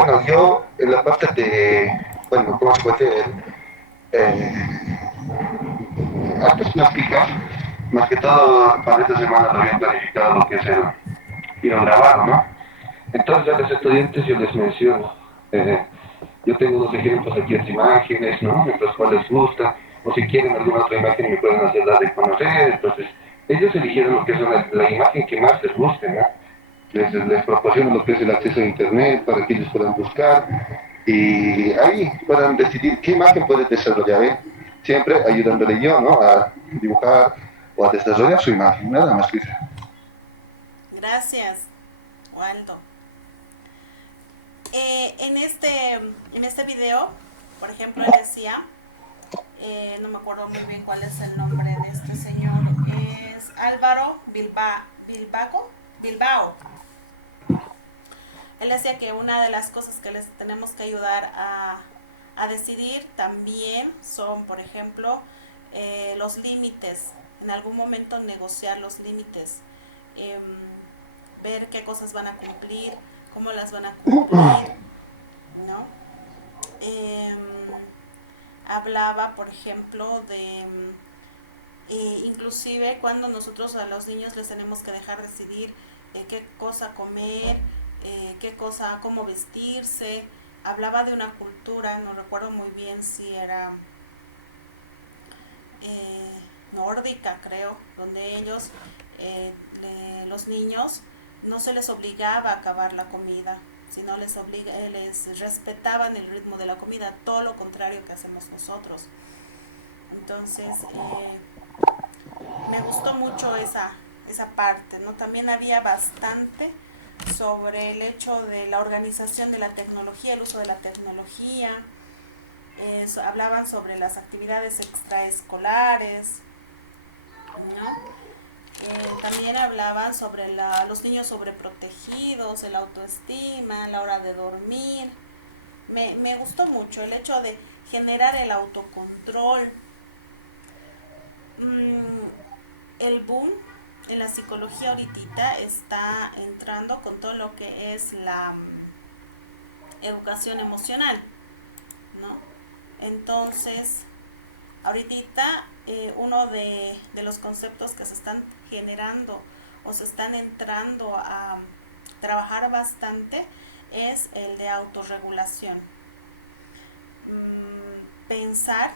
bueno, yo en la parte de, bueno, ¿cómo se puede decir? Eh, Antes me explica, más que todo para esta semana lo había planificado lo que es el ir a grabar, ¿no? Entonces a los estudiantes yo les menciono, eh, yo tengo unos ejemplos aquí de imágenes, ¿no? En los cuales gusta, o si quieren alguna otra imagen me pueden hacer la de conocer, entonces ellos eligieron lo que es la imagen que más les guste, ¿no? Les proporciono lo que es el acceso a internet para que ellos puedan buscar y ahí puedan decidir qué imagen pueden desarrollar, ¿eh? Siempre ayudándole yo, ¿no? A dibujar o a desarrollar su imagen, nada más que eso. Gracias, Waldo. En este video, por ejemplo, él decía, no me acuerdo muy bien cuál es el nombre de este señor, es Álvaro Bilbao. Él decía que una de las cosas que les tenemos que ayudar a decidir también son, por ejemplo, los límites. En algún momento negociar los límites, eh, ver qué cosas van a cumplir, cómo las van a cumplir, ¿no? Eh, Hablaba, por ejemplo, de inclusive cuando nosotros a los niños les tenemos que dejar decidir qué cosa comer, qué cosa, cómo vestirse. Hablaba de una cultura, no recuerdo muy bien si era nórdica, creo, donde ellos, los niños, no se les obligaba a acabar la comida, sino les respetaban el ritmo de la comida, todo lo contrario que hacemos nosotros. Entonces, me gustó mucho esa parte, ¿no? También había bastante sobre el hecho de la organización de la tecnología, el uso de la tecnología, hablaban sobre las actividades extraescolares, ¿no? También hablaban sobre los niños sobreprotegidos, el autoestima, la hora de dormir. Me gustó mucho el hecho de generar el autocontrol. El boom en la psicología ahorita está entrando con todo lo que es la educación emocional, ¿no? Entonces, ahorita uno de los conceptos que se están generando o se están entrando a trabajar bastante es el de autorregulación. Pensar,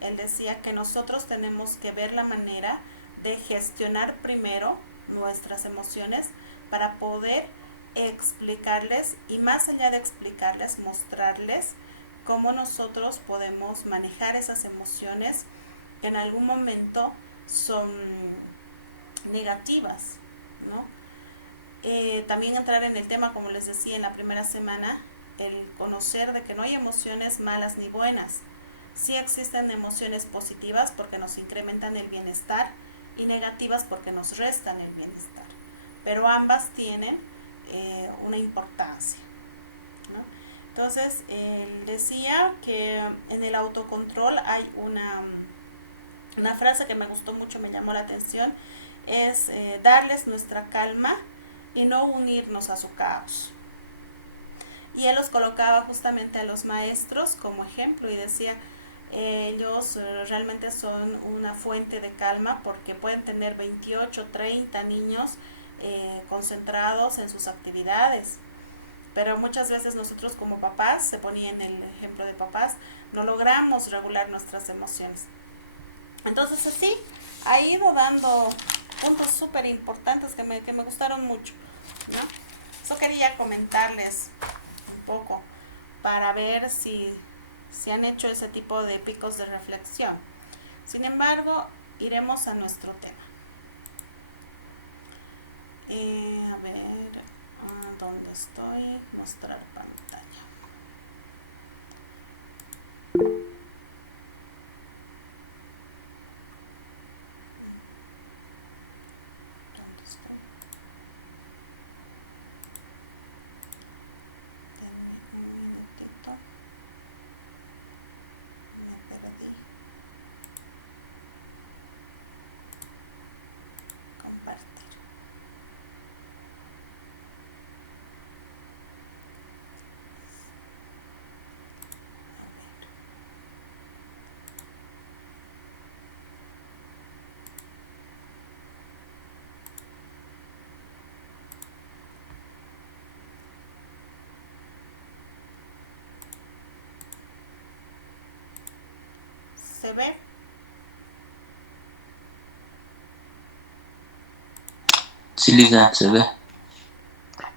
él decía que nosotros tenemos que ver la manera de gestionar primero nuestras emociones para poder explicarles y más allá de explicarles, mostrarles cómo nosotros podemos manejar esas emociones que en algún momento son negativas, ¿no? También entrar en el tema, como les decía en la primera semana, el conocer de que no hay emociones malas ni buenas. Sí existen emociones positivas porque nos incrementan el bienestar y negativas porque nos restan el bienestar, pero ambas tienen una importancia, ¿no? Entonces, él decía que en el autocontrol hay una frase que me gustó mucho, me llamó la atención, es darles nuestra calma y no unirnos a su caos. Y él los colocaba justamente a los maestros como ejemplo y decía, ellos realmente son una fuente de calma porque pueden tener 28, 30 niños concentrados en sus actividades. Pero muchas veces nosotros como papás, se ponía en el ejemplo de papás, no logramos regular nuestras emociones. Entonces así ha ido dando puntos súper importantes que me gustaron mucho, ¿no? Eso quería comentarles un poco para ver si han hecho ese tipo de picos de reflexión. Sin embargo, iremos a nuestro tema. A ver, ¿dónde estoy? Mostrar pantalla. ¿Dónde estoy? Denme un minutito. Me perdí. Compartir. ¿Se ve? Sí, Lisa, se ve.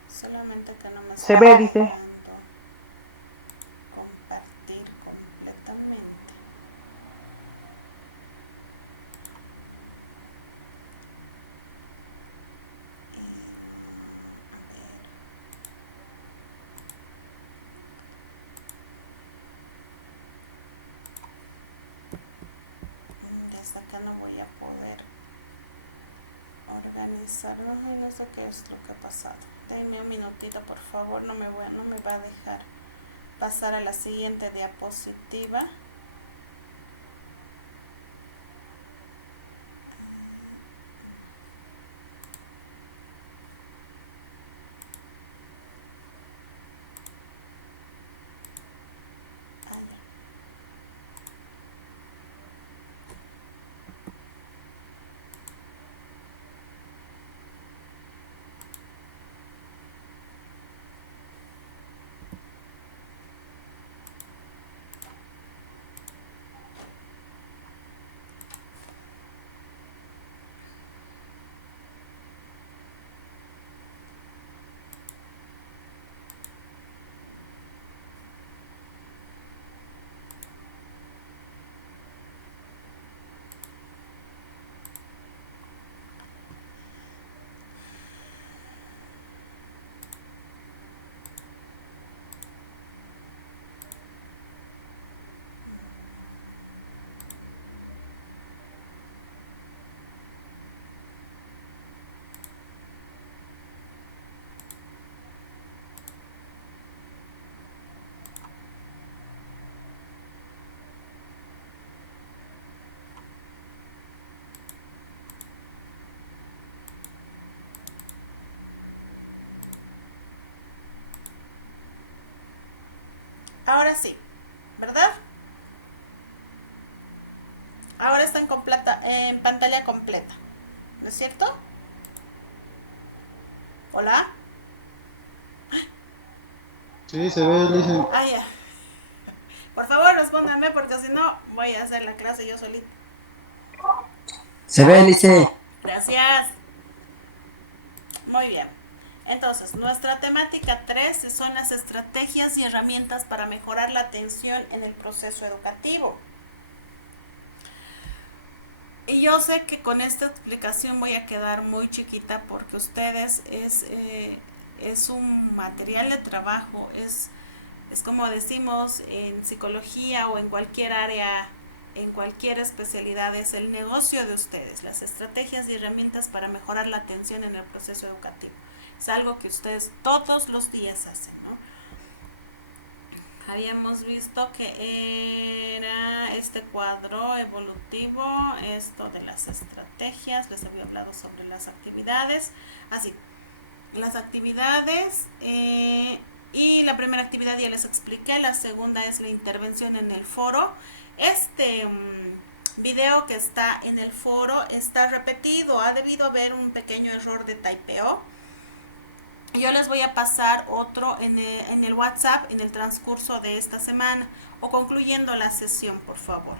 Solamente que no me Se ve, dice. Compartir completamente. Desde acá no voy a poder organizarlo. No sé qué es lo que ha pasado. Denme un minutito, por favor. No me va a dejar pasar a la siguiente diapositiva. Ahora sí, ¿verdad? Ahora está en pantalla completa, ¿no es cierto? ¿Hola? Sí, se ve, Lisa. Ah, ya. Por favor, respónganme porque si no voy a hacer la clase yo solita. Se ve, Lice. Gracias. Muy bien. Entonces, nuestra temática 3 son las estrategias y herramientas para mejorar la atención en el proceso educativo. Y yo sé que con esta explicación voy a quedar muy chiquita porque ustedes es un material de trabajo, es como decimos en psicología o en cualquier área, en cualquier especialidad, es el negocio de ustedes, las estrategias y herramientas para mejorar la atención en el proceso educativo. Es algo que ustedes todos los días hacen, ¿no? Habíamos visto que era este cuadro evolutivo, esto de las estrategias, les había hablado sobre las actividades, así, las actividades, y la primera actividad ya les expliqué, la segunda es la intervención en el foro. Este video que está en el foro está repetido, ha debido haber un pequeño error de typeo. Yo les voy a pasar otro en el WhatsApp en el transcurso de esta semana o concluyendo la sesión, por favor.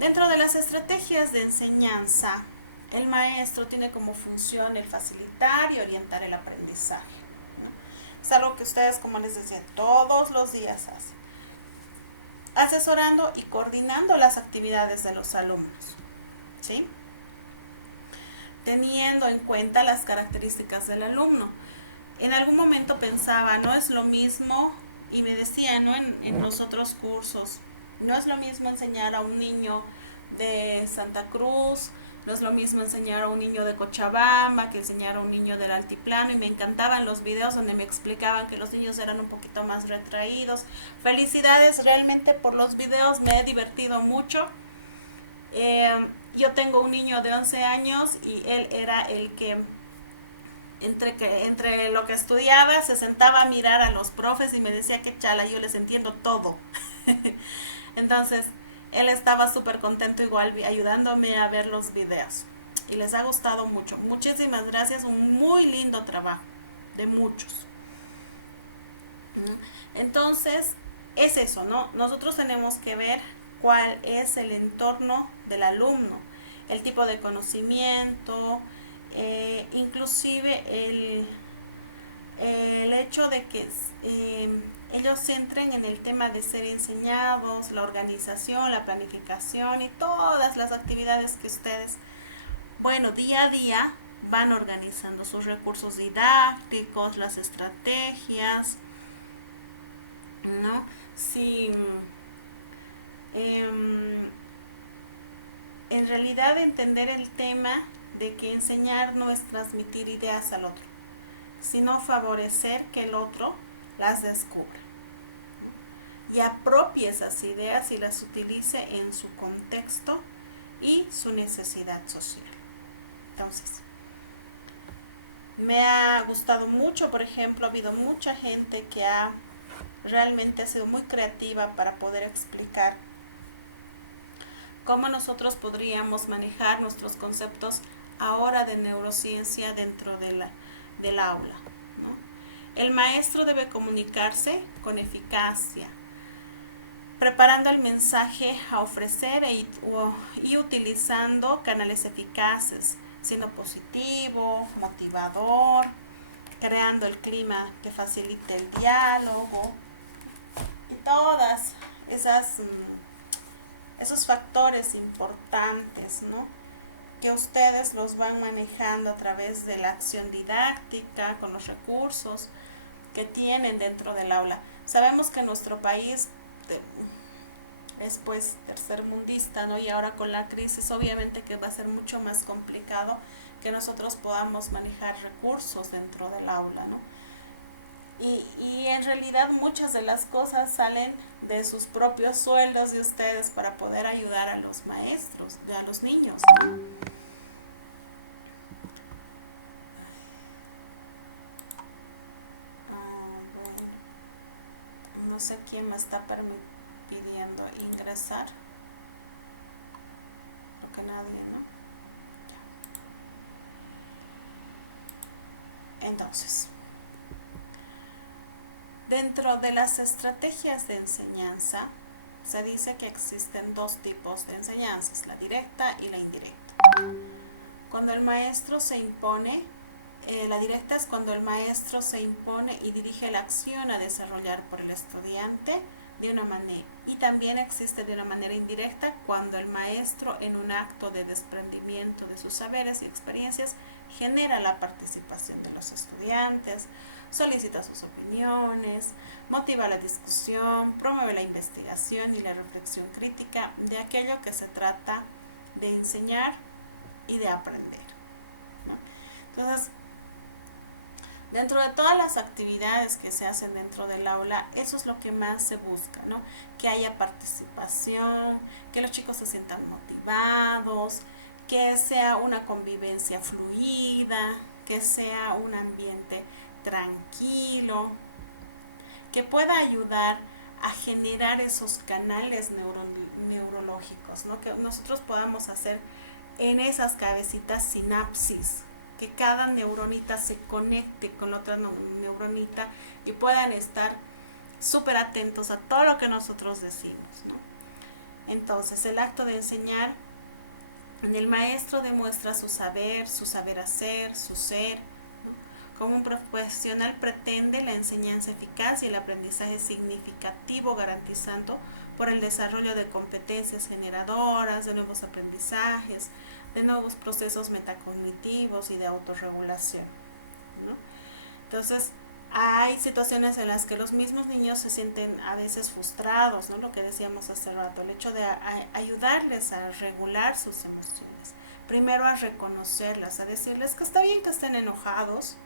Dentro de las estrategias de enseñanza, el maestro tiene como función el facilitar y orientar el aprendizaje, ¿no? Es algo que ustedes, como les decía, todos los días hacen, asesorando y coordinando las actividades de los alumnos, ¿sí? Teniendo en cuenta las características del alumno. En algún momento pensaba, no es lo mismo, y me decía, ¿no? En los otros cursos, no es lo mismo enseñar a un niño de Santa Cruz, no es lo mismo enseñar a un niño de Cochabamba que enseñar a un niño del altiplano, y me encantaban los videos donde me explicaban que los niños eran un poquito más retraídos. Felicidades realmente por los videos, me he divertido mucho. Yo tengo un niño de 11 años y él era el que entre lo que estudiaba se sentaba a mirar a los profes y me decía que chala, yo les entiendo todo. Entonces él estaba súper contento igual ayudándome a ver los videos y les ha gustado mucho. Muchísimas gracias, un muy lindo trabajo de muchos. Entonces es eso, ¿no? Nosotros tenemos que ver cuál es el entorno del alumno, el tipo de conocimiento, inclusive el hecho de que ellos entren en el tema de ser enseñados, la organización, la planificación y todas las actividades que ustedes, bueno, día a día van organizando sus recursos didácticos, las estrategias, ¿no? Si en realidad entender el tema de que enseñar no es transmitir ideas al otro, sino favorecer que el otro las descubra y apropie esas ideas y las utilice en su contexto y su necesidad social. Entonces, me ha gustado mucho, por ejemplo, ha habido mucha gente que realmente ha sido muy creativa para poder explicar cómo nosotros podríamos manejar nuestros conceptos ahora de neurociencia dentro del aula, ¿no? El maestro debe comunicarse con eficacia, preparando el mensaje a ofrecer y utilizando canales eficaces, siendo positivo, motivador, creando el clima que facilite el diálogo y todas esos factores importantes, ¿no? Que ustedes los van manejando a través de la acción didáctica, con los recursos que tienen dentro del aula. Sabemos que nuestro país es pues tercermundista, ¿no? Y ahora con la crisis obviamente que va a ser mucho más complicado que nosotros podamos manejar recursos dentro del aula, ¿no? Y en realidad muchas de las cosas salen de sus propios sueldos de ustedes para poder ayudar a los maestros, a los niños. Bueno, no sé quién me está pidiendo ingresar. Creo que nadie, ¿no? Entonces, dentro de las estrategias de enseñanza, se dice que existen dos tipos de enseñanzas, la directa y la indirecta. Cuando el maestro se impone, la directa es cuando el maestro se impone y dirige la acción a desarrollar por el estudiante de una manera. Y también existe de una manera indirecta cuando el maestro, en un acto de desprendimiento de sus saberes y experiencias, genera la participación de los estudiantes, solicita sus opiniones, motiva la discusión, promueve la investigación y la reflexión crítica de aquello que se trata de enseñar y de aprender, ¿no? Entonces, dentro de todas las actividades que se hacen dentro del aula, eso es lo que más se busca, ¿no? Que haya participación, que los chicos se sientan motivados, que sea una convivencia fluida, que sea un ambiente tranquilo, que pueda ayudar a generar esos canales neurológicos, ¿no? Que nosotros podamos hacer en esas cabecitas sinapsis, que cada neuronita se conecte con otra neuronita y puedan estar súper atentos a todo lo que nosotros decimos, ¿no? Entonces, el acto de enseñar, en el maestro demuestra su saber hacer, su ser, ¿no? Como un profesional pretende la enseñanza eficaz y el aprendizaje significativo, garantizando por el desarrollo de competencias generadoras, de nuevos aprendizajes, de nuevos procesos metacognitivos y de autorregulación, ¿no? Entonces, hay situaciones en las que los mismos niños se sienten a veces frustrados, ¿no? Lo que decíamos hace rato, el hecho de ayudarles a regular sus emociones. Primero a reconocerlas, a decirles que está bien que estén enojados,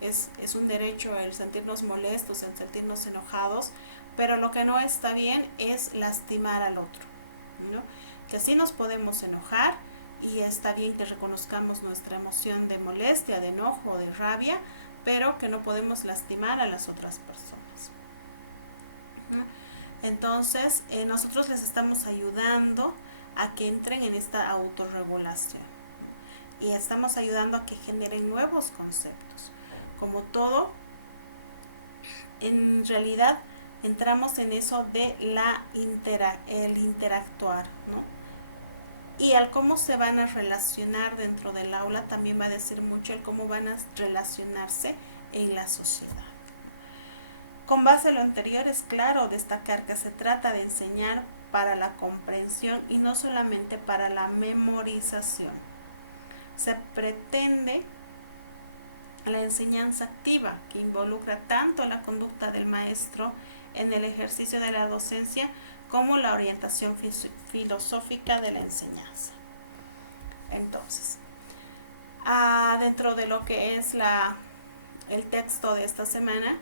es un derecho el sentirnos molestos, el sentirnos enojados, pero lo que no está bien es lastimar al otro, ¿no? Que sí nos podemos enojar y está bien que reconozcamos nuestra emoción de molestia, de enojo, de rabia, pero que no podemos lastimar a las otras personas, ¿no? Entonces, nosotros les estamos ayudando a que entren en esta autorregulación y estamos ayudando a que generen nuevos conceptos. Como todo, en realidad entramos en eso de el interactuar, ¿no? Y al cómo se van a relacionar dentro del aula también va a decir mucho el cómo van a relacionarse en la sociedad. Con base a lo anterior, es claro destacar que se trata de enseñar para la comprensión y no solamente para la memorización. Se pretende la enseñanza activa, que involucra tanto la conducta del maestro en el ejercicio de la docencia como la orientación filosófica de la enseñanza. Entonces, dentro de lo que es el texto de esta semana,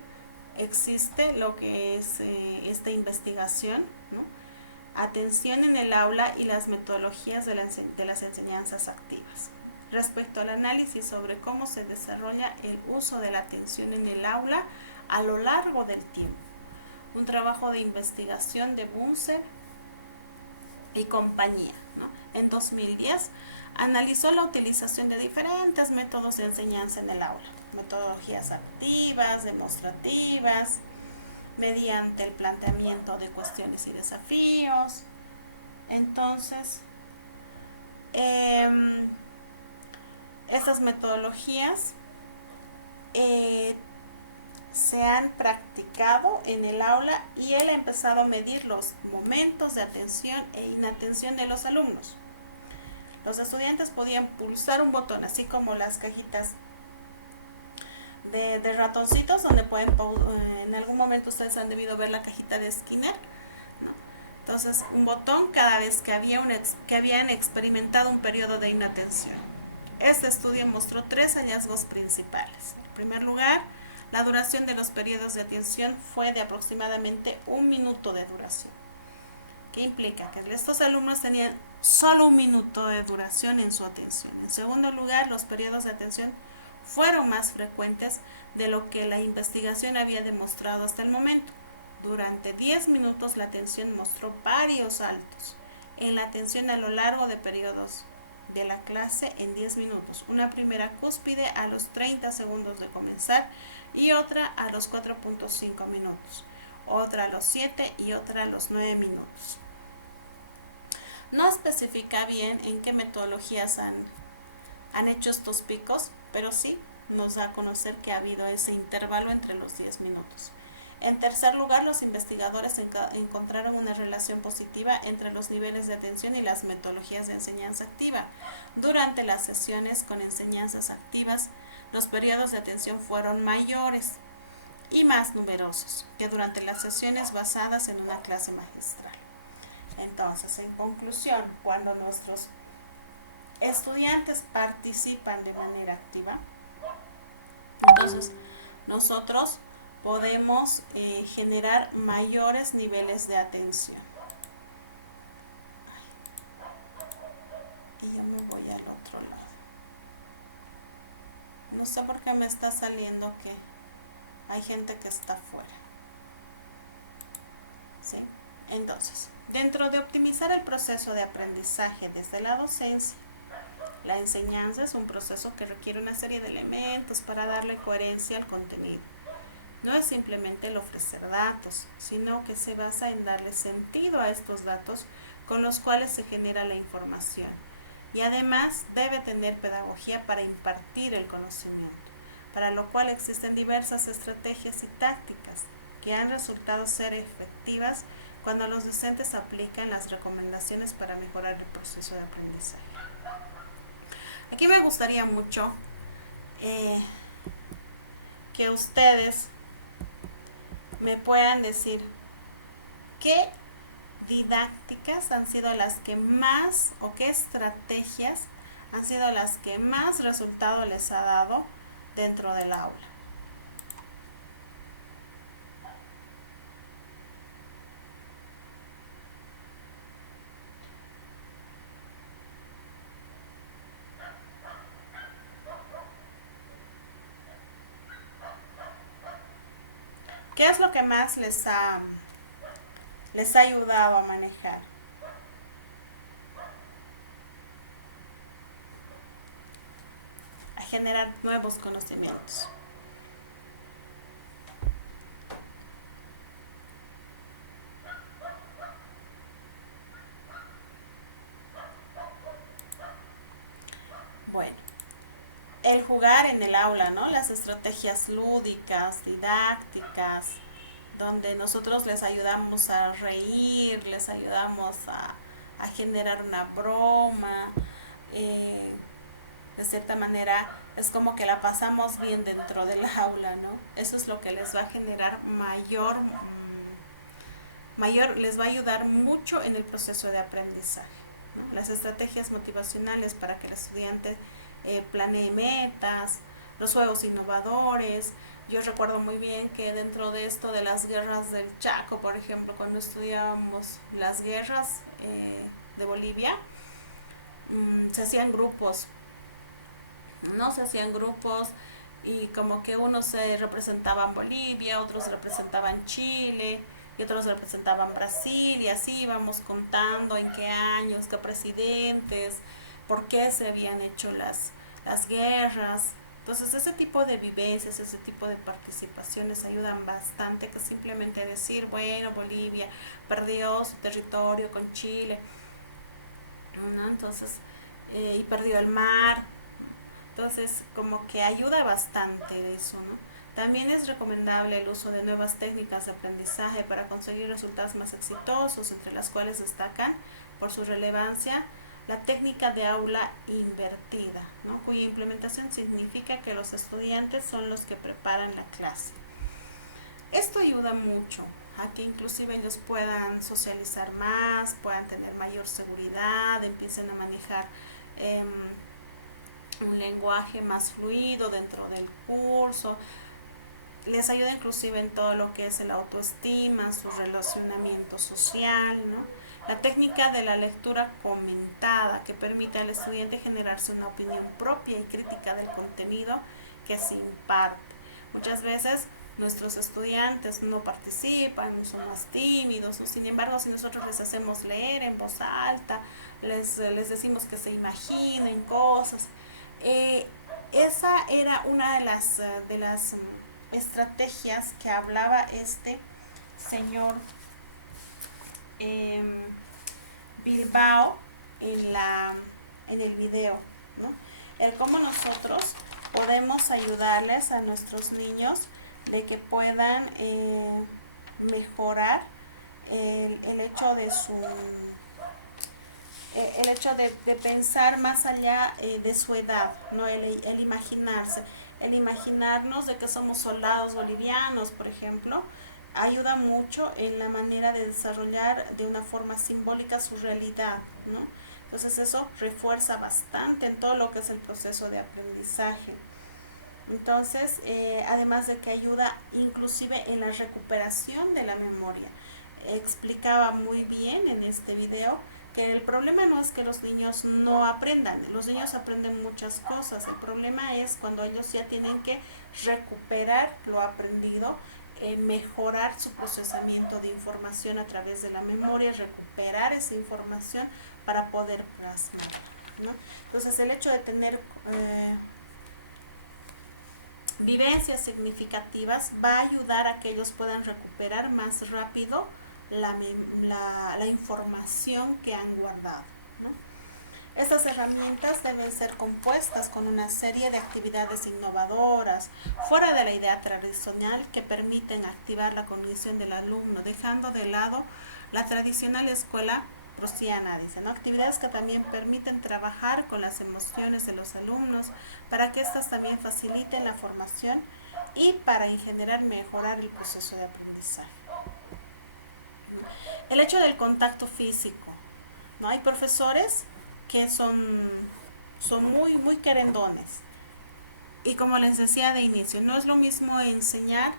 existe lo que es esta investigación, ¿no? Atención en el aula y las metodologías de las enseñanzas activas. Respecto al análisis sobre cómo se desarrolla el uso de la atención en el aula a lo largo del tiempo. Un trabajo de investigación de Bunzer y compañía, ¿no? En 2010 analizó la utilización de diferentes métodos de enseñanza en el aula, metodologías activas, demostrativas, mediante el planteamiento de cuestiones y desafíos. Entonces, estas metodologías se han practicado en el aula y él ha empezado a medir los momentos de atención e inatención de los alumnos. Los estudiantes podían pulsar un botón, así como las cajitas de ratoncitos, donde pueden, en algún momento ustedes han debido ver la cajita de Skinner, ¿no? Entonces, un botón cada vez que habían experimentado un periodo de inatención. Este estudio mostró 3 hallazgos principales. En primer lugar, la duración de los periodos de atención fue de aproximadamente 1 minuto de duración. ¿Qué implica? Que estos alumnos tenían solo 1 minuto de duración en su atención. En segundo lugar, los periodos de atención fueron más frecuentes de lo que la investigación había demostrado hasta el momento. Durante 10 minutos la atención mostró varios saltos en la atención a lo largo de periodos de la clase en 10 minutos. Una primera cúspide a los 30 segundos de comenzar y otra a los 4.5 minutos. Otra a los 7 y otra a los 9 minutos. No especifica bien en qué metodologías han hecho estos picos, pero sí nos da a conocer que ha habido ese intervalo entre los 10 minutos. En tercer lugar, los investigadores encontraron una relación positiva entre los niveles de atención y las metodologías de enseñanza activa. Durante las sesiones con enseñanzas activas, los periodos de atención fueron mayores y más numerosos que durante las sesiones basadas en una clase magistral. Entonces, en conclusión, cuando nuestros estudiantes participan de manera activa, entonces nosotros podemos generar mayores niveles de atención. Y yo me voy al otro lado. No sé por qué me está saliendo que hay gente que está fuera. ¿Sí? Entonces, dentro de optimizar el proceso de aprendizaje desde la docencia, la enseñanza es un proceso que requiere una serie de elementos para darle coherencia al contenido. No es simplemente el ofrecer datos, sino que se basa en darle sentido a estos datos con los cuales se genera la información. Y además debe tener pedagogía para impartir el conocimiento, para lo cual existen diversas estrategias y tácticas que han resultado ser efectivas cuando los docentes aplican las recomendaciones para mejorar el proceso de aprendizaje. Aquí me gustaría mucho que ustedes me puedan decir qué didácticas han sido las que más, o qué estrategias han sido las que más resultado les ha dado dentro del aula. ¿Qué es lo que más les ha ayudado a manejar? A generar nuevos conocimientos. el jugar en el aula, ¿no? Las estrategias lúdicas, didácticas, donde nosotros les ayudamos a reír, les ayudamos a generar una broma, de cierta manera es como que la pasamos bien dentro del aula, ¿no? Eso es lo que les va a generar les va a ayudar mucho en el proceso de aprendizaje, ¿no? Las estrategias motivacionales para que el estudiante planee metas, los juegos innovadores. Yo recuerdo muy bien que dentro de esto de las guerras del Chaco, por ejemplo, cuando estudiábamos las guerras de Bolivia, se hacían grupos, ¿no? Se hacían grupos y como que unos se representaban Bolivia, otros representaban Chile y otros representaban Brasil, y así íbamos contando en qué años, qué presidentes, por qué se habían hecho las guerras. Entonces ese tipo de vivencias, ese tipo de participaciones ayudan bastante, que simplemente decir, bueno, Bolivia perdió su territorio con Chile, ¿no? Entonces, y perdió el mar. Entonces, como que ayuda bastante eso, ¿no? También es recomendable el uso de nuevas técnicas de aprendizaje para conseguir resultados más exitosos, entre las cuales destacan, por su relevancia, la técnica de aula invertida, ¿no? Cuya implementación significa que los estudiantes son los que preparan la clase. Esto ayuda mucho a que inclusive ellos puedan socializar más, puedan tener mayor seguridad, empiecen a manejar un lenguaje más fluido dentro del curso, les ayuda inclusive en todo lo que es el autoestima, su relacionamiento social, ¿no? La técnica de la lectura comentada, que permite al estudiante generarse una opinión propia y crítica del contenido que se imparte. Muchas veces nuestros estudiantes no participan, son más tímidos, ¿no? Sin embargo, si nosotros les hacemos leer en voz alta, les decimos que se imaginen cosas, esa era una de las estrategias que hablaba este señor Bilbao en el video, ¿no? El cómo nosotros podemos ayudarles a nuestros niños de que puedan mejorar el hecho de el hecho de pensar más allá de su edad, ¿no? El imaginarse, el imaginarnos de que somos soldados bolivianos, por ejemplo, ayuda mucho en la manera de desarrollar de una forma simbólica su realidad, ¿no? Entonces eso refuerza bastante en todo lo que es el proceso de aprendizaje. Entonces, además de que ayuda inclusive en la recuperación de la memoria. Explicaba muy bien en este video que el problema no es que los niños no aprendan, los niños aprenden muchas cosas, el problema es cuando ellos ya tienen que recuperar lo aprendido, mejorar su procesamiento de información a través de la memoria, recuperar esa información para poder plasmar, ¿no? Entonces el hecho de tener vivencias significativas va a ayudar a que ellos puedan recuperar más rápido la información que han guardado, ¿no? Estas herramientas deben ser compuestas con una serie de actividades innovadoras, fuera de la idea tradicional, que permiten activar la cognición del alumno, dejando de lado la tradicional escuela prusiana, dice, ¿no? Actividades que también permiten trabajar con las emociones de los alumnos para que éstas también faciliten la formación y para en general mejorar el proceso de aprendizaje. El hecho del contacto físico, ¿no? Hay profesores que son muy querendones, y como les decía de inicio, no es lo mismo enseñar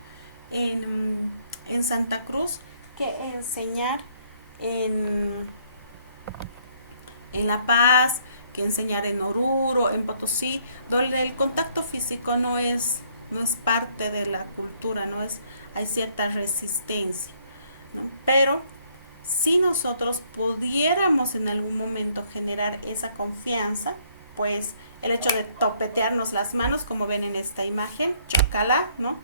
en Santa Cruz que enseñar en La Paz, que enseñar en Oruro, en Potosí, donde el contacto físico no es parte de la cultura, hay cierta resistencia, ¿no? Pero si nosotros pudiéramos en algún momento generar esa confianza, pues el hecho de topetearnos las manos, como ven en esta imagen, chocala, ¿no?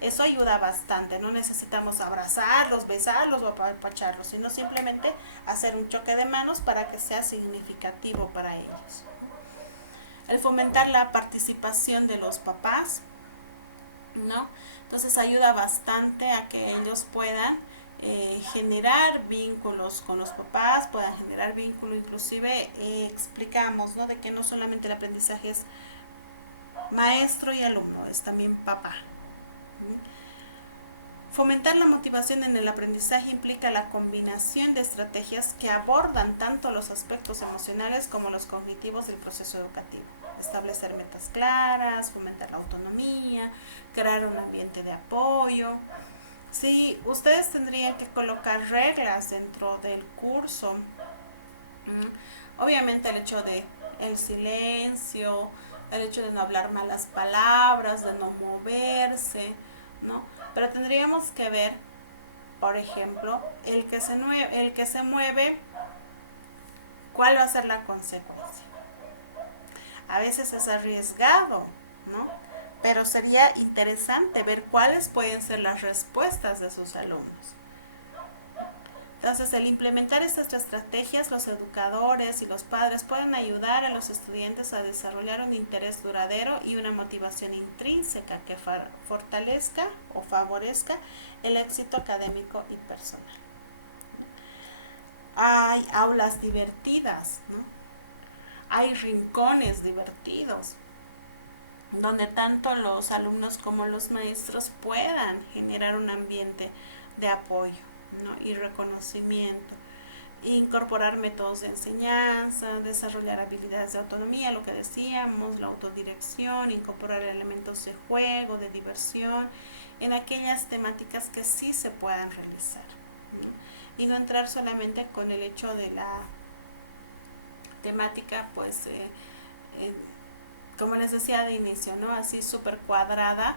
Eso ayuda bastante, no necesitamos abrazarlos, besarlos o apapacharlos, sino simplemente hacer un choque de manos para que sea significativo para ellos. El fomentar la participación de los papás, ¿no? Entonces ayuda bastante a que ellos puedan generar vínculos con los papás, puedan generar vínculo, inclusive explicamos, ¿no? De que no solamente el aprendizaje es maestro y alumno, es también papá. Fomentar la motivación en el aprendizaje implica la combinación de estrategias que abordan tanto los aspectos emocionales como los cognitivos del proceso educativo. Establecer metas claras, fomentar la autonomía, crear un ambiente de apoyo. Sí, ustedes tendrían que colocar reglas dentro del curso. Obviamente el hecho de el silencio, el hecho de no hablar malas palabras, de no moverse, ¿no? Pero tendríamos que ver, por ejemplo, el que se mueve, ¿cuál va a ser la consecuencia? A veces es arriesgado, ¿no? Pero sería interesante ver cuáles pueden ser las respuestas de sus alumnos. Entonces, el implementar estas estrategias, los educadores y los padres pueden ayudar a los estudiantes a desarrollar un interés duradero y una motivación intrínseca que fortalezca o favorezca el éxito académico y personal. Hay aulas divertidas, ¿no? Hay rincones divertidos, donde tanto los alumnos como los maestros puedan generar un ambiente de apoyo, ¿no? Y reconocimiento, incorporar métodos de enseñanza, desarrollar habilidades de autonomía, lo que decíamos, la autodirección, incorporar elementos de juego, de diversión, en aquellas temáticas que sí se puedan realizar, ¿no? Y no entrar solamente con el hecho de la temática, pues, como les decía de inicio, ¿no? Así súper cuadrada,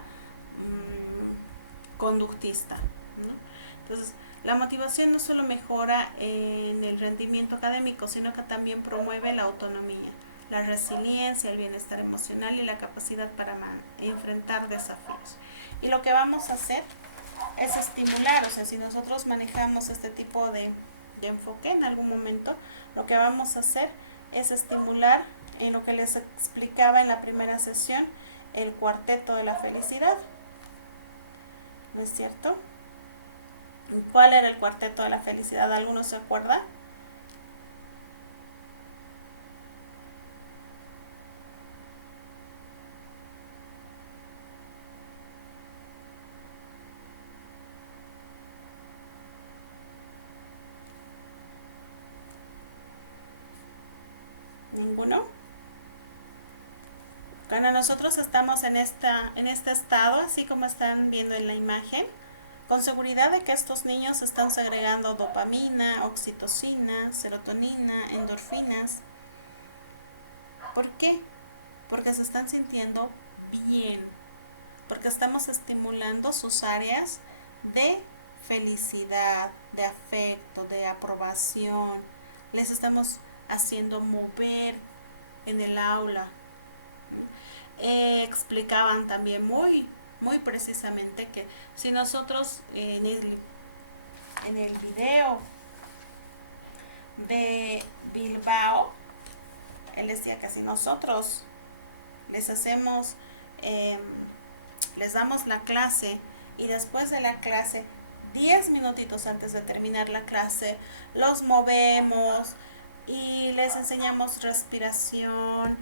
conductista, ¿no? Entonces, la motivación no solo mejora en el rendimiento académico, sino que también promueve la autonomía, la resiliencia, el bienestar emocional y la capacidad para enfrentar desafíos. Y lo que vamos a hacer es estimular, o sea, si nosotros manejamos este tipo de enfoque en algún momento, lo que vamos a hacer es estimular, en lo que les explicaba en la primera sesión, el cuarteto de la felicidad, ¿no es cierto? ¿Cuál era el cuarteto de la felicidad? ¿Alguno se acuerda? ¿Ninguno? Cuando nosotros estamos en este estado, así como están viendo en la imagen, con seguridad de que estos niños están segregando dopamina, oxitocina, serotonina, endorfinas. ¿Por qué? Porque se están sintiendo bien, porque estamos estimulando sus áreas de felicidad, de afecto, de aprobación. Les estamos haciendo mover en el aula. Explicaban también muy precisamente que si nosotros en el video de Bilbao, él decía que si nosotros les hacemos, les damos la clase y después de la clase, 10 minutitos antes de terminar la clase, los movemos y les enseñamos respiración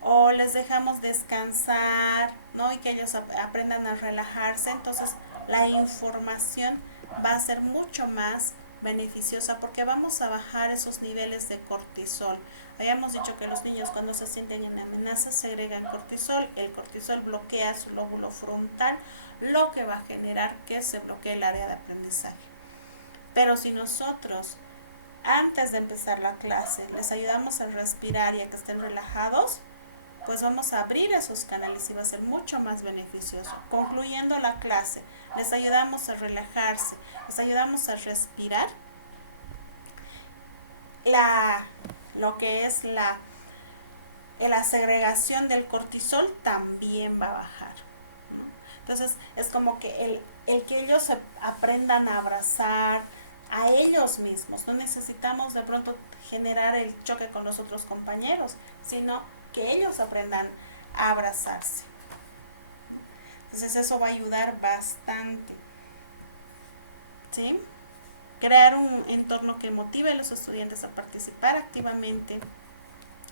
o les dejamos descansar, ¿no? Y que ellos aprendan a relajarse, entonces la información va a ser mucho más beneficiosa porque vamos a bajar esos niveles de cortisol. Habíamos dicho que los niños cuando se sienten en amenaza segregan cortisol, el cortisol bloquea su lóbulo frontal, lo que va a generar que se bloquee el área de aprendizaje. Pero si nosotros antes de empezar la clase les ayudamos a respirar y a que estén relajados, pues vamos a abrir esos canales y va a ser mucho más beneficioso. Concluyendo la clase, les ayudamos a relajarse, les ayudamos a respirar. Lo que es la segregación del cortisol también va a bajar, ¿no? Entonces es como que el que ellos aprendan a abrazar a ellos mismos. No necesitamos de pronto generar el choque con los otros compañeros, sino que ellos aprendan a abrazarse. Entonces eso va a ayudar bastante, ¿sí? Crear un entorno que motive a los estudiantes a participar activamente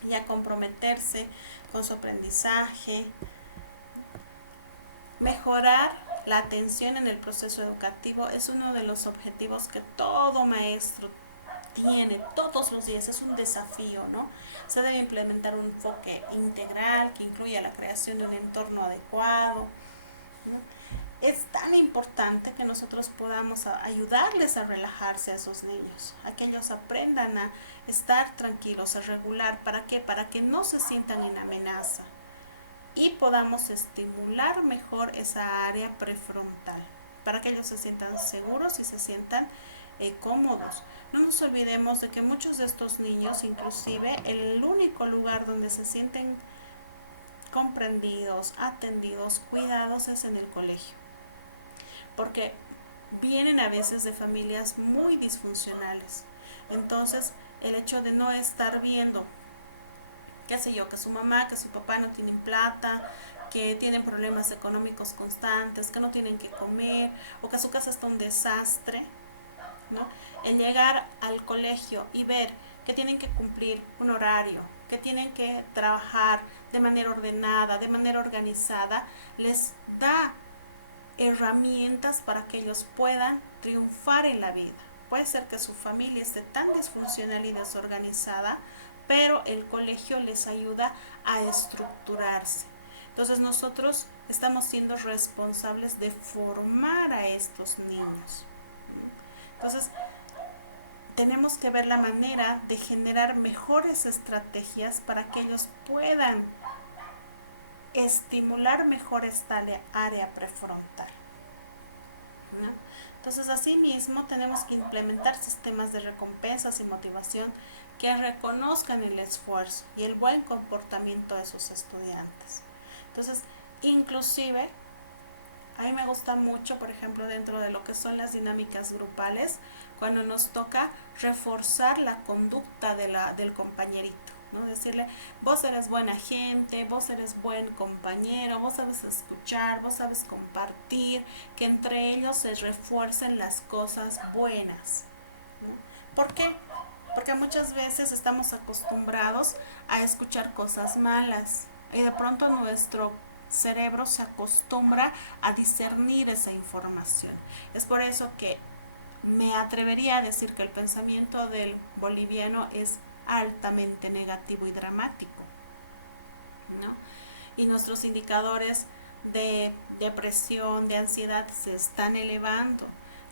y a comprometerse con su aprendizaje. Mejorar la atención en el proceso educativo es uno de los objetivos que todo maestro tiene todos los días, es un desafío, ¿no? Se debe implementar un enfoque integral que incluya la creación de un entorno adecuado, ¿no? Es tan importante que nosotros podamos ayudarles a relajarse a esos niños, a que ellos aprendan a estar tranquilos, a regular. ¿Para qué? Para que no se sientan en amenaza y podamos estimular mejor esa área prefrontal, para que ellos se sientan seguros y se sientan cómodos. No nos olvidemos de que muchos de estos niños, inclusive, el único lugar donde se sienten comprendidos, atendidos, cuidados es en el colegio, porque vienen a veces de familias muy disfuncionales. Entonces, el hecho de no estar viendo, qué sé yo, que su mamá, que su papá no tienen plata, que tienen problemas económicos constantes, que no tienen que comer, o que su casa está un desastre, ¿no? El llegar al colegio y ver que tienen que cumplir un horario, que tienen que trabajar de manera ordenada, de manera organizada, les da herramientas para que ellos puedan triunfar en la vida. Puede ser que su familia esté tan disfuncional y desorganizada, pero el colegio les ayuda a estructurarse. Entonces nosotros estamos siendo responsables de formar a estos niños. Entonces tenemos que ver la manera de generar mejores estrategias para que ellos puedan estimular mejor esta área prefrontal, ¿no? Entonces, asimismo, tenemos que implementar sistemas de recompensas y motivación que reconozcan el esfuerzo y el buen comportamiento de sus estudiantes. Entonces, inclusive, a mí me gusta mucho, por ejemplo, dentro de lo que son las dinámicas grupales, cuando nos toca reforzar la conducta del compañerito, ¿no? Decirle, vos eres buena gente, vos eres buen compañero, vos sabes escuchar, vos sabes compartir, que entre ellos se refuercen las cosas buenas, ¿no? ¿Por qué? Porque muchas veces estamos acostumbrados a escuchar cosas malas y de pronto nuestro cerebro se acostumbra a discernir esa información. Es por eso que me atrevería a decir que el pensamiento del boliviano es altamente negativo y dramático, ¿no? Y nuestros indicadores de depresión, de ansiedad se están elevando.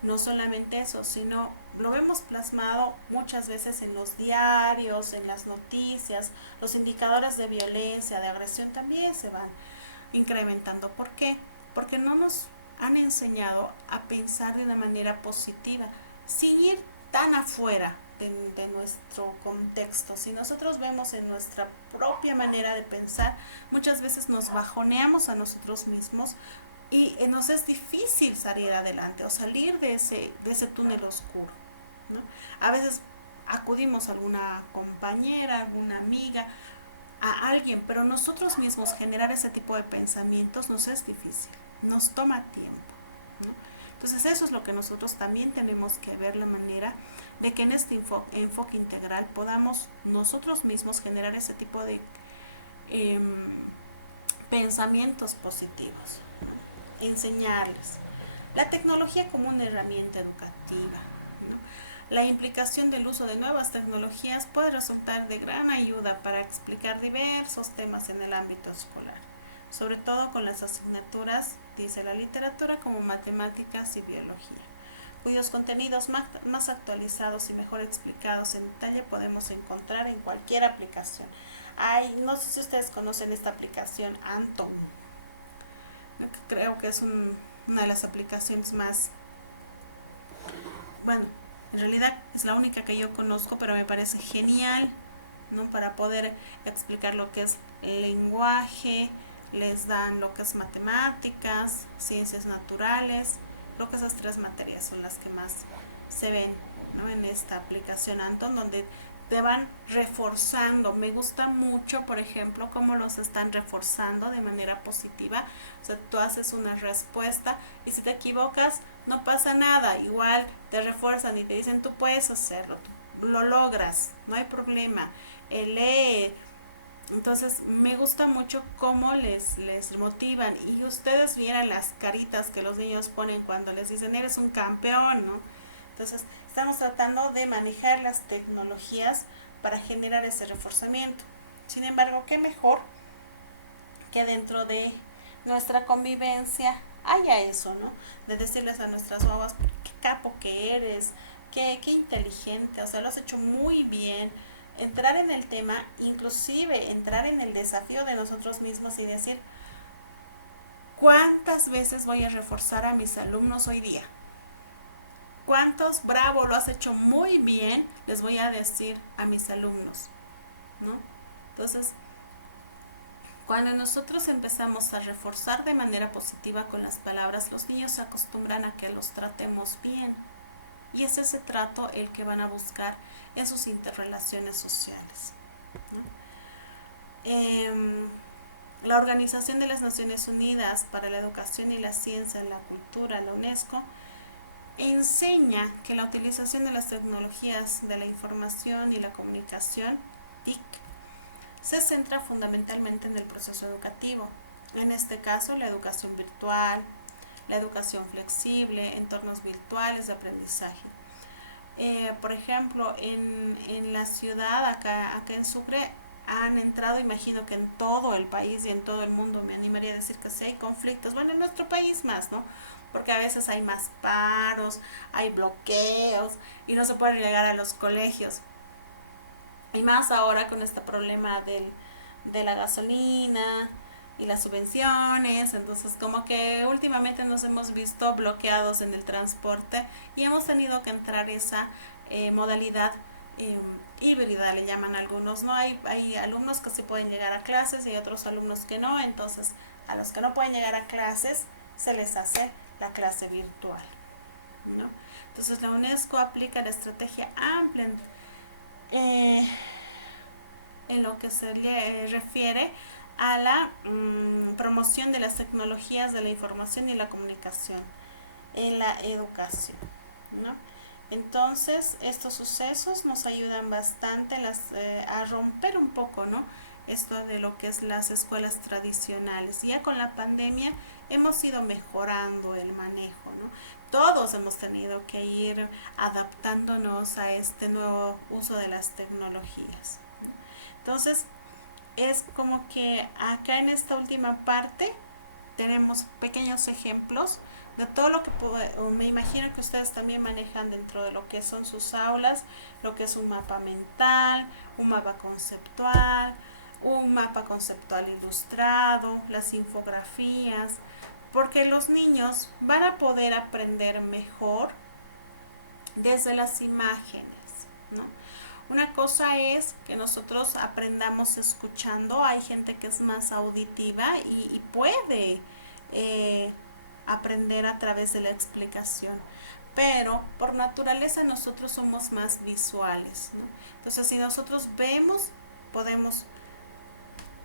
No solamente eso, sino lo vemos plasmado muchas veces en los diarios, en las noticias. Los indicadores de violencia, de agresión también se van incrementando. ¿Por qué? Porque no nos han enseñado a pensar de una manera positiva, sin ir tan afuera de nuestro contexto. Si nosotros vemos en nuestra propia manera de pensar, muchas veces nos bajoneamos a nosotros mismos y nos es difícil salir adelante o salir de ese túnel oscuro, ¿no? A veces acudimos a alguna compañera, alguna amiga, a alguien, pero nosotros mismos generar ese tipo de pensamientos nos es difícil, nos toma tiempo, ¿no? Entonces eso es lo que nosotros también tenemos que ver, la manera de que en este enfoque integral podamos nosotros mismos generar ese tipo de pensamientos positivos, ¿no? Enseñarles la tecnología como una herramienta educativa, ¿no? La implicación del uso de nuevas tecnologías puede resultar de gran ayuda para explicar diversos temas en el ámbito escolar, sobre todo con las asignaturas, dice la literatura, como matemáticas y biología, cuyos contenidos más actualizados y mejor explicados en detalle podemos encontrar en cualquier aplicación. No sé si ustedes conocen esta aplicación Anton. Creo que es una de las aplicaciones más, bueno, en realidad es la única que yo conozco, pero me parece genial, ¿no? Para poder explicar lo que es el lenguaje, les dan lo que es matemáticas, ciencias naturales. Creo que esas tres materias son las que más se ven, ¿no? En esta aplicación Anton, donde te van reforzando. Me gusta mucho, por ejemplo, cómo los están reforzando de manera positiva. O sea, tú haces una respuesta y si te equivocas, no pasa nada. Igual te refuerzan y te dicen, tú puedes hacerlo, tú lo logras, no hay problema. Lee. Entonces, me gusta mucho cómo les motivan. Y ustedes vieran las caritas que los niños ponen cuando les dicen, eres un campeón, ¿no? Entonces, estamos tratando de manejar las tecnologías para generar ese reforzamiento. Sin embargo, qué mejor que dentro de nuestra convivencia haya eso, ¿no? De decirles a nuestras guaguas, qué capo que eres, qué inteligente, o sea, lo has hecho muy bien. Entrar en el tema, inclusive entrar en el desafío de nosotros mismos y decir, ¿cuántas veces voy a reforzar a mis alumnos hoy día? ¿Cuántos, bravo, lo has hecho muy bien, les voy a decir a mis alumnos, ¿no? Entonces, cuando nosotros empezamos a reforzar de manera positiva con las palabras, los niños se acostumbran a que los tratemos bien. Y es ese trato el que van a buscar en sus interrelaciones sociales, ¿no? La Organización de las Naciones Unidas para la Educación y la Ciencia en la Cultura, la UNESCO, enseña que la utilización de las tecnologías de la información y la comunicación, TIC, se centra fundamentalmente en el proceso educativo. En este caso, la educación virtual, la educación flexible, entornos virtuales de aprendizaje. Por ejemplo, en la ciudad, acá en Sucre, han entrado, imagino que en todo el país y en todo el mundo, me animaría a decir que sí hay conflictos, bueno, en nuestro país más, ¿no? Porque a veces hay más paros, hay bloqueos y no se puede llegar a los colegios. Y más ahora con este problema de la gasolina y las subvenciones, entonces como que últimamente nos hemos visto bloqueados en el transporte y hemos tenido que entrar esa modalidad híbrida, le llaman algunos, ¿no? Hay alumnos que sí pueden llegar a clases y hay otros alumnos que no, entonces a los que no pueden llegar a clases se les hace la clase virtual, ¿no? Entonces la UNESCO aplica la estrategia amplia en lo que se le refiere a la promoción de las tecnologías de la información y la comunicación en la educación, ¿no? Entonces, estos sucesos nos ayudan bastante a romper un poco, ¿no? Esto de lo que es las escuelas tradicionales. Ya con la pandemia hemos ido mejorando el manejo, ¿no? Todos hemos tenido que ir adaptándonos a este nuevo uso de las tecnologías, ¿no? Entonces, es como que acá en esta última parte tenemos pequeños ejemplos de todo lo que me imagino que ustedes también manejan dentro de lo que son sus aulas, lo que es un mapa mental, un mapa conceptual ilustrado, las infografías, porque los niños van a poder aprender mejor desde las imágenes, ¿no? Una cosa es que nosotros aprendamos escuchando, hay gente que es más auditiva y puede aprender a través de la explicación, pero por naturaleza nosotros somos más visuales, ¿no? Entonces, si nosotros vemos, podemos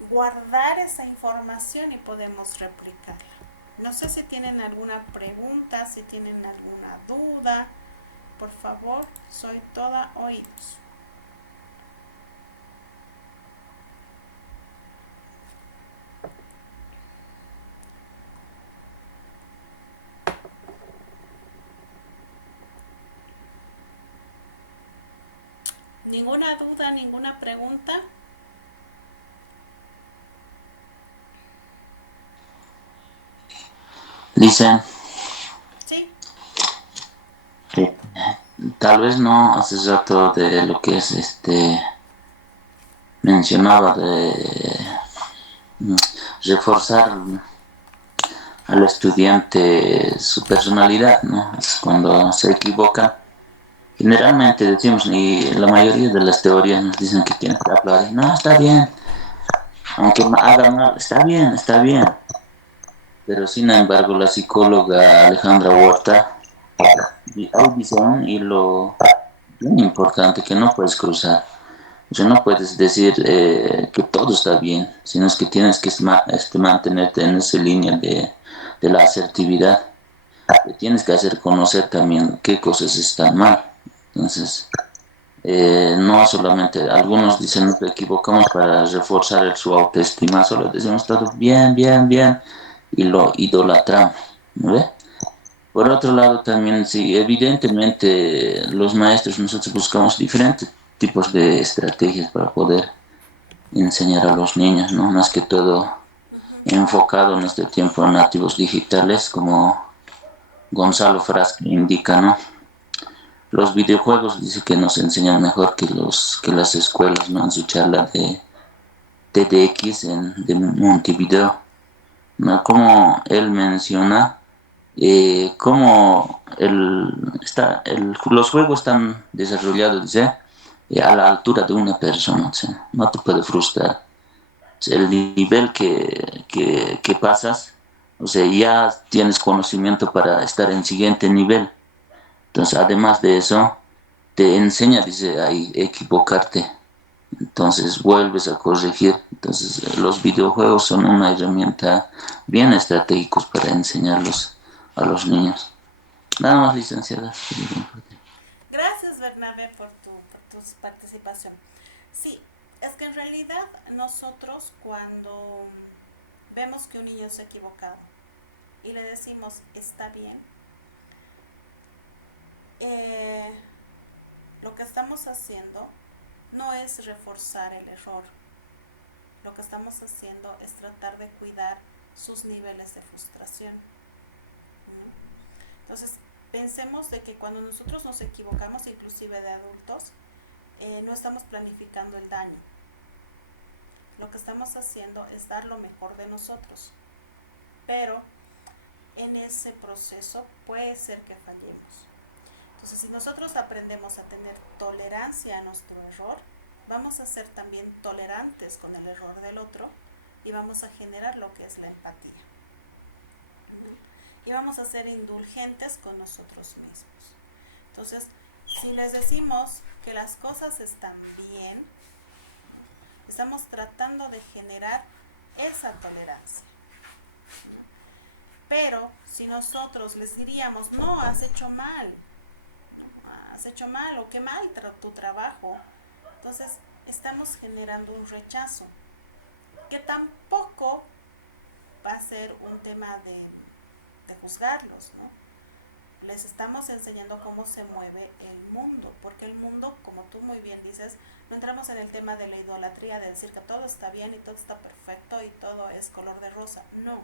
guardar esa información y podemos replicarla. No sé si tienen alguna pregunta, si tienen alguna duda, por favor, soy toda oídos. ¿Ninguna duda, ninguna pregunta? Lisa, Sí. sí, tal vez no hace rato de lo que es mencionaba de reforzar al estudiante su personalidad, ¿no? Es cuando se equivoca. Generalmente decimos, y la mayoría de las teorías nos dicen que tienes que aplaudir. No, está bien, aunque haga mal, está bien. Pero sin embargo, la psicóloga Alejandra Huerta dice un hilo bien importante que no puedes cruzar. O sea, no puedes decir que todo está bien, sino es que tienes que mantenerte en esa línea de la asertividad. Te tienes que hacer conocer también qué cosas están mal. Entonces, no solamente, algunos dicen nos equivocamos para reforzar su autoestima, solo decimos todo bien, bien, bien, y lo idolatramos, ¿no ve? Por otro lado, también, sí, evidentemente los maestros nosotros buscamos diferentes tipos de estrategias para poder enseñar a los niños, ¿no? Más que todo enfocado en este tiempo en nativos digitales, como Gonzalo Frasque indica, ¿no? Los videojuegos dice que nos enseñan mejor que las escuelas, ¿no? En su charla de TEDx de Montevideo, ¿no? Como él menciona, cómo los juegos están desarrollados, dice, a la altura de una persona, o sea, no te puede frustrar. O sea, el nivel que pasas, o sea, ya tienes conocimiento para estar en siguiente nivel. Entonces, además de eso, te enseña, dice, a equivocarte. Entonces, vuelves a corregir. Entonces, los videojuegos son una herramienta bien estratégicos para enseñarlos a los niños. Nada más, licenciada. Gracias, Bernabé, por tu participación. Sí, es que en realidad nosotros cuando vemos que un niño se ha equivocado y le decimos está bien, eh, lo que estamos haciendo no es reforzar el error. Lo que estamos haciendo es tratar de cuidar sus niveles de frustración, ¿no? Entonces, pensemos de que cuando nosotros nos equivocamos, inclusive de adultos, no estamos planificando el daño. Lo que estamos haciendo es dar lo mejor de nosotros, pero en ese proceso puede ser que fallemos. Entonces, si nosotros aprendemos a tener tolerancia a nuestro error, vamos a ser también tolerantes con el error del otro y vamos a generar lo que es la empatía. Y vamos a ser indulgentes con nosotros mismos. Entonces, si les decimos que las cosas están bien, estamos tratando de generar esa tolerancia. Pero si nosotros les diríamos, no, has hecho mal, o qué mal tu trabajo, entonces estamos generando un rechazo, que tampoco va a ser un tema de juzgarlos, ¿no? Les estamos enseñando cómo se mueve el mundo, porque el mundo, como tú muy bien dices, no entramos en el tema de la idolatría, de decir que todo está bien y todo está perfecto y todo es color de rosa. No,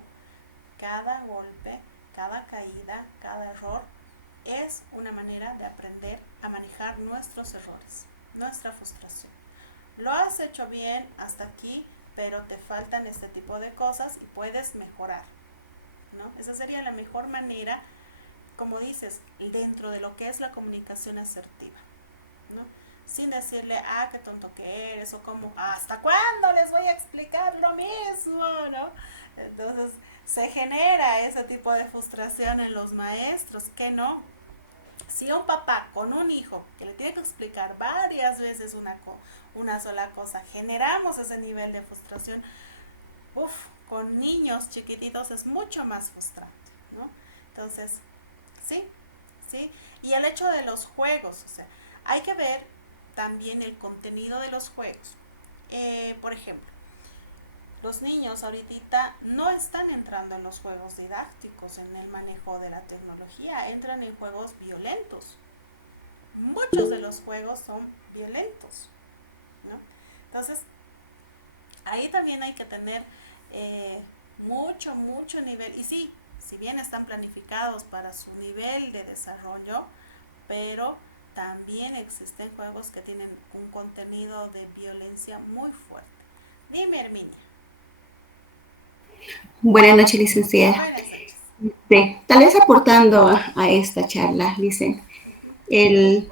cada golpe, cada caída, cada error es una manera de aprender a manejar nuestros errores, nuestra frustración. Lo has hecho bien hasta aquí, pero te faltan este tipo de cosas y puedes mejorar, ¿no? Esa sería la mejor manera, como dices, dentro de lo que es la comunicación asertiva, ¿no? Sin decirle, qué tonto que eres, o como, ¿hasta cuándo les voy a explicar lo mismo?, ¿no? Entonces, se genera ese tipo de frustración en los maestros, que no. Si un papá con un hijo que le tiene que explicar varias veces una sola cosa, generamos ese nivel de frustración, con niños chiquititos es mucho más frustrante, ¿no? Entonces, sí. Y el hecho de los juegos, o sea, hay que ver también el contenido de los juegos. Por ejemplo, los niños ahorita no están entrando en los juegos didácticos, en el manejo de la tecnología, entran en juegos violentos. Muchos de los juegos son violentos, ¿no? Entonces, ahí también hay que tener mucho nivel. Y sí, si bien están planificados para su nivel de desarrollo, pero también existen juegos que tienen un contenido de violencia muy fuerte. Dime, Herminia. Buenas noches, licenciada. Buenas noches. Sí, tal vez aportando a esta charla, dicen, el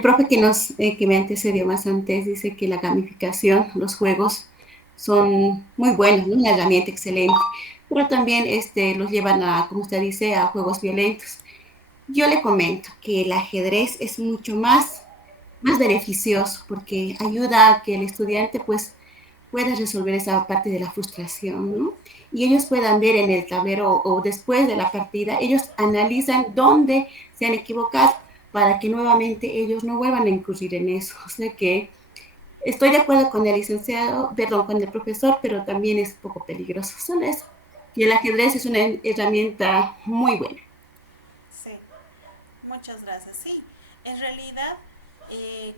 profe que me antecedió más antes dice que la gamificación, los juegos son muy buenos, ¿no? Una herramienta excelente, pero también los llevan a, como usted dice, a juegos violentos. Yo le comento que el ajedrez es mucho más más beneficioso porque ayuda a que el estudiante pues pueda resolver esa parte de la frustración, ¿no? Y ellos puedan ver en el tablero o después de la partida, ellos analizan dónde se han equivocado para que nuevamente ellos no vuelvan a incurrir en eso. O sea que estoy de acuerdo con el licenciado, perdón, con el profesor, pero también es un poco peligroso. Son eso. Y el ajedrez es una herramienta muy buena. Sí, muchas gracias. Sí, en realidad,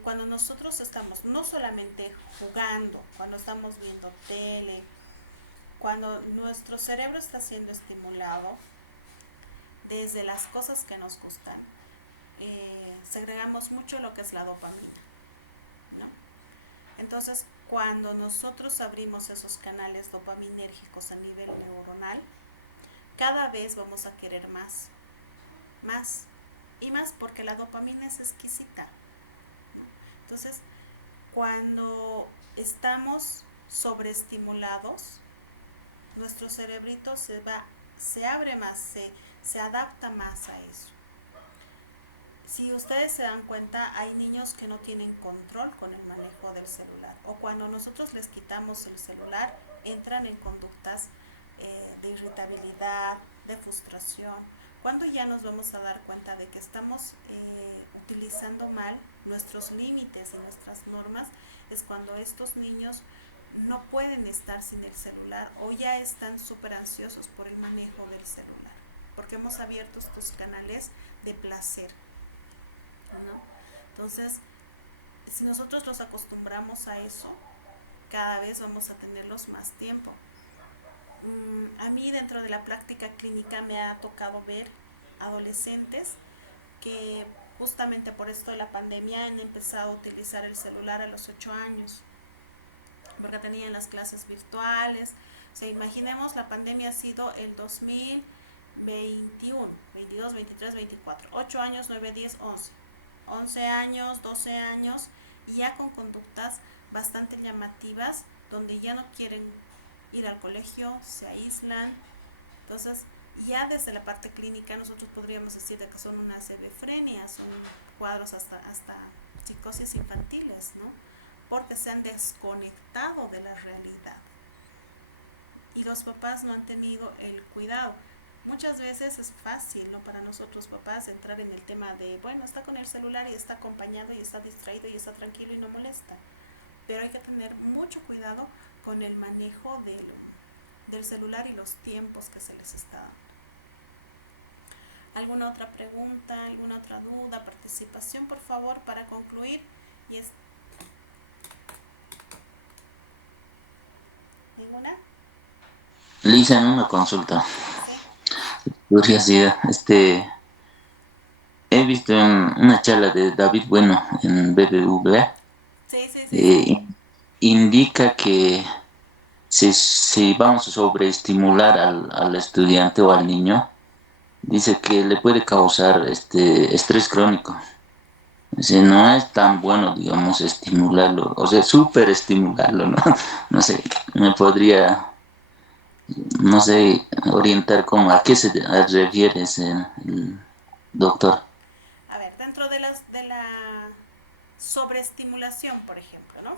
cuando nosotros estamos no solamente jugando, cuando estamos viendo tele, cuando nuestro cerebro está siendo estimulado desde las cosas que nos gustan, segregamos mucho lo que es la dopamina, ¿no? Entonces, cuando nosotros abrimos esos canales dopaminérgicos a nivel neuronal, cada vez vamos a querer más, más y más, porque la dopamina es exquisita, ¿no? Entonces, cuando estamos sobreestimulados, nuestro cerebrito se abre más, se adapta más a eso. Si ustedes se dan cuenta, hay niños que no tienen control con el manejo del celular, o cuando nosotros les quitamos el celular, entran en conductas de irritabilidad, de frustración. Cuando ya nos vamos a dar cuenta de que estamos utilizando mal nuestros límites y nuestras normas, es cuando estos niños no pueden estar sin el celular o ya están súper ansiosos por el manejo del celular, porque hemos abierto estos canales de placer, ¿no? Entonces, si nosotros los acostumbramos a eso, cada vez vamos a tenerlos más tiempo. A mí dentro de la práctica clínica me ha tocado ver adolescentes que justamente por esto de la pandemia han empezado a utilizar el celular a los 8 años, porque tenían las clases virtuales. O sea, imaginemos, la pandemia ha sido el 2021, 22, 23, 24, 8 años, 9, 10, 11. 11 años, 12 años, y ya con conductas bastante llamativas, donde ya no quieren ir al colegio, se aíslan. Entonces, ya desde la parte clínica nosotros podríamos decir de que son unas hebefrenias, son cuadros hasta psicosis infantiles, ¿no? Porque se han desconectado de la realidad. Y los papás no han tenido el cuidado. Muchas veces es fácil, ¿no?, para nosotros papás entrar en el tema de, bueno, está con el celular y está acompañado y está distraído y está tranquilo y no molesta. Pero hay que tener mucho cuidado con el manejo del celular y los tiempos que se les está dando. ¿Alguna otra pregunta, alguna otra duda, participación, por favor, para concluir? Y ¿ninguna? Le hice una consulta. Sí. Curiosidad. He visto una charla de David Bueno en BBVA. Sí, sí, sí, sí. Indica que si vamos a sobreestimular al estudiante o al niño, dice que le puede causar estrés crónico. Si no es tan bueno, digamos, estimularlo, o sea, súper estimularlo, ¿no? No sé, me podría, no sé, orientar cómo, a qué se refiere el doctor. A ver, dentro de la sobreestimulación, por ejemplo, ¿no?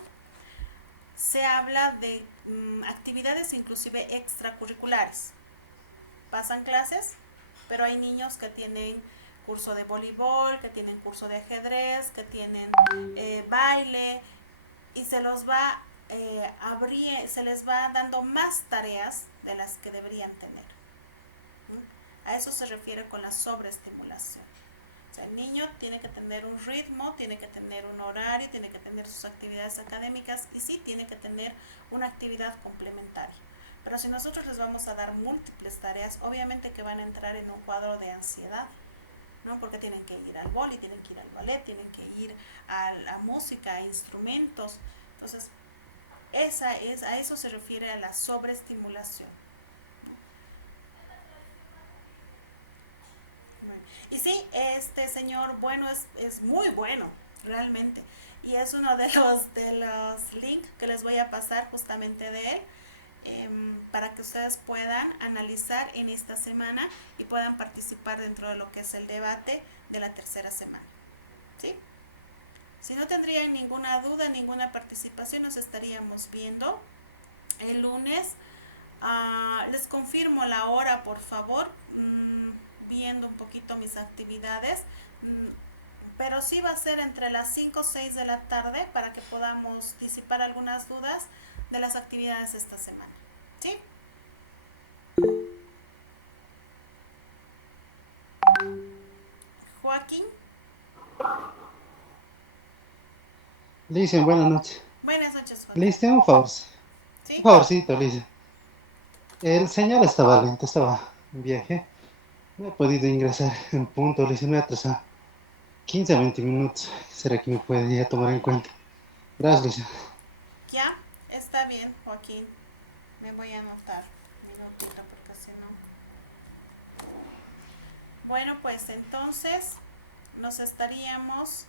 Se habla de actividades inclusive extracurriculares. Pasan clases, pero hay niños que tienen curso de voleibol, que tienen curso de ajedrez, que tienen baile, y se los va se les va dando más tareas de las que deberían tener. A eso se refiere con la sobreestimulación. O sea, el niño tiene que tener un ritmo, tiene que tener un horario, tiene que tener sus actividades académicas y sí tiene que tener una actividad complementaria. Pero si nosotros les vamos a dar múltiples tareas, obviamente que van a entrar en un cuadro de ansiedad, ¿no? Porque tienen que ir al vóley, tienen que ir al ballet, tienen que ir a la música, a instrumentos. Entonces, a eso se refiere a la sobreestimulación. Y sí, este señor Bueno es muy bueno, realmente. Y es uno de los links que les voy a pasar justamente de él, para que ustedes puedan analizar en esta semana y puedan participar dentro de lo que es el debate de la tercera semana. ¿Sí? Si no tendrían ninguna duda, ninguna participación, nos estaríamos viendo el lunes. Les confirmo la hora, por favor, viendo un poquito mis actividades, pero sí va a ser entre las 5 o 6 de la tarde para que podamos disipar algunas dudas de las actividades esta semana. ¿Sí? Joaquín. Lisa, buenas noches. Buenas noches, Joaquín. Lisa, un favor. ¿Sí? Un favorcito, Lisa. El señor estaba lento, estaba en viaje. No he podido ingresar en punto, Lisa, me ha atrasado 15 a 20 minutos. ¿Será que me puede ya tomar en cuenta? Gracias, Lisa. Ya, está bien, Joaquín. Me voy a anotar mi notita porque si no. Bueno, pues entonces nos estaríamos